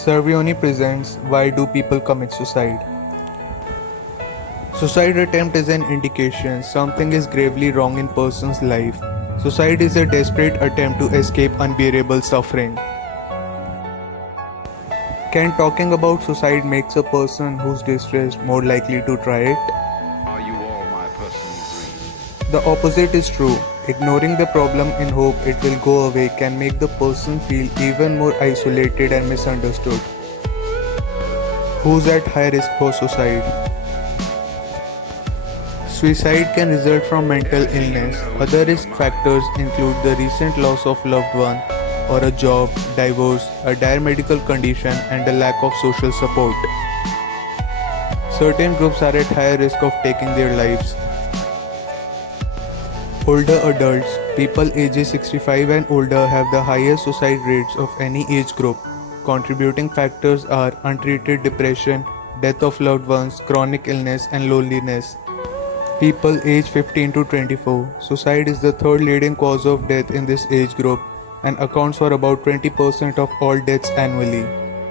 Servioni presents Why Do People Commit Suicide? Suicide attempt is an indication something is gravely wrong in person's life. Suicide is a desperate attempt to escape unbearable suffering. Can talking about suicide makes a person who's distressed more likely to try it? Are you all my personal dreams? The opposite is true. Ignoring the problem in hope it will go away can make the person feel even more isolated and misunderstood. Who's at high risk for suicide? Suicide can result from mental illness. Other risk factors include the recent loss of loved one or a job, divorce, a dire medical condition, and a lack of social support. Certain groups are at higher risk of taking their lives. Older adults, people ages 65 and older have the highest suicide rates of any age group. Contributing factors are untreated depression, death of loved ones, chronic illness, and loneliness. People aged 15 to 24. Suicide is the third leading cause of death in this age group and accounts for about 20% of all deaths annually.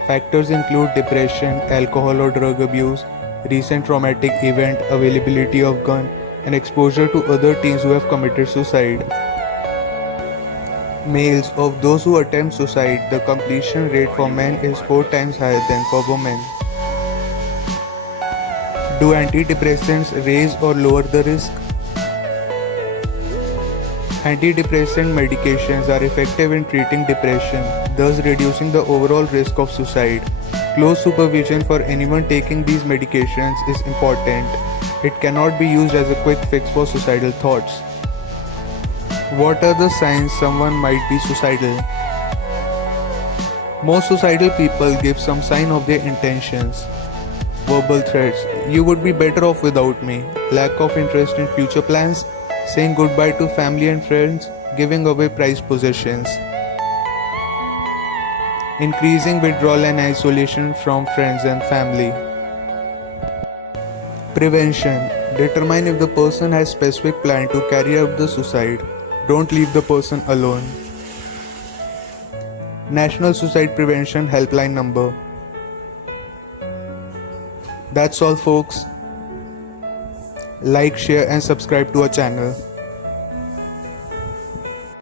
Factors include depression, alcohol or drug abuse, recent traumatic event, availability of gun, and exposure to other teens who have committed suicide. Males, of those who attempt suicide, the completion rate for men is 4 times higher than for women. Do antidepressants raise or lower the risk? Antidepressant medications are effective in treating depression, thus reducing the overall risk of suicide. Close supervision for anyone taking these medications is important. It cannot be used as a quick fix for suicidal thoughts. What are the signs someone might be suicidal? Most suicidal people give some sign of their intentions. Verbal threats, you would be better off without me, lack of interest in future plans, saying goodbye to family and friends, giving away prized possessions. Increasing withdrawal and isolation from friends and family. Prevention. Determine if the person has specific plan to carry out the suicide. Don't leave the person alone. National Suicide Prevention Helpline number. That's all folks. Like, share and subscribe to our channel.